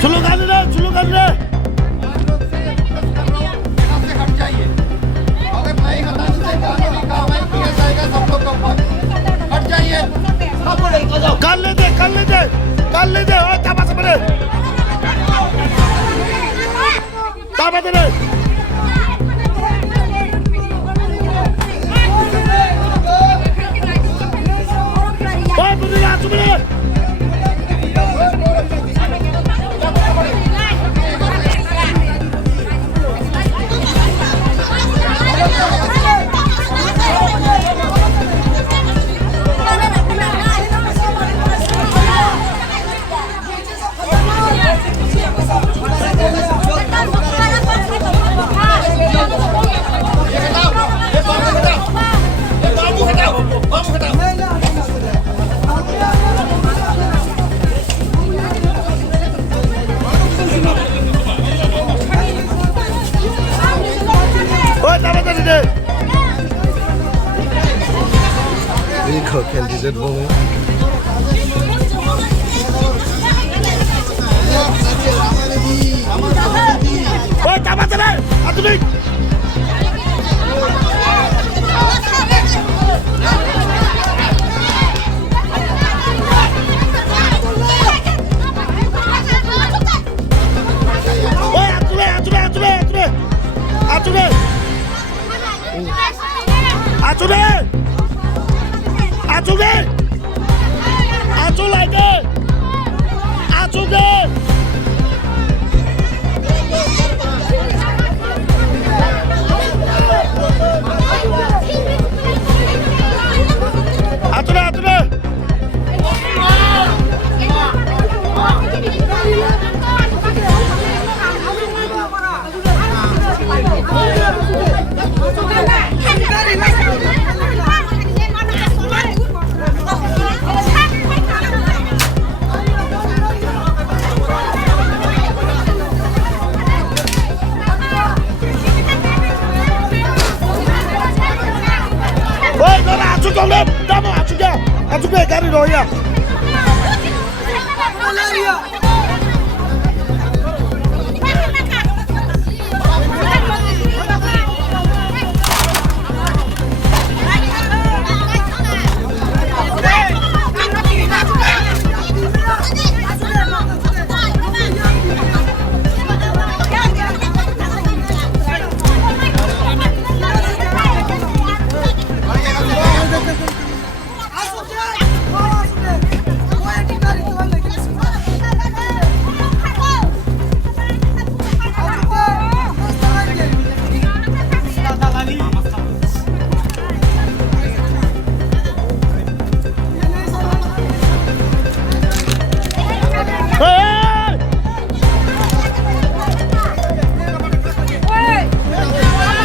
Slow कर दे हट जाइए अगर नहीं हटाने से कानूनी कार्रवाई किया जाएगा सब लोग को हट जाइए कर ले दे और ताबा से बने ताबा दे ओए बुरी रात में देखो कैंडिडेट बोले ओए ताबा चले आदमी Ajuda gari roya.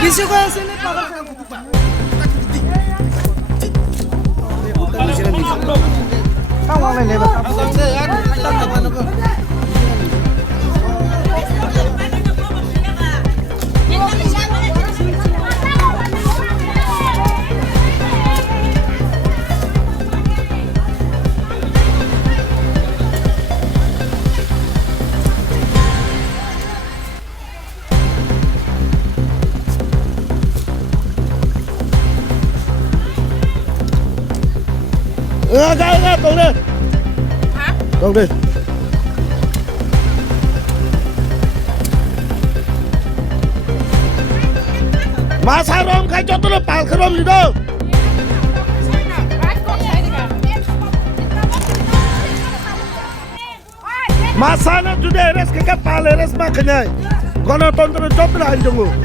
किसी को ऐसे नहीं Enggak, tunggu deh. Hah? Tunggu deh. Mas Harom kayak contoh lo, Pak Harom gitu. Mas sana juga eres kakak Pak eres makanya. Kono tonton job lah anjungu.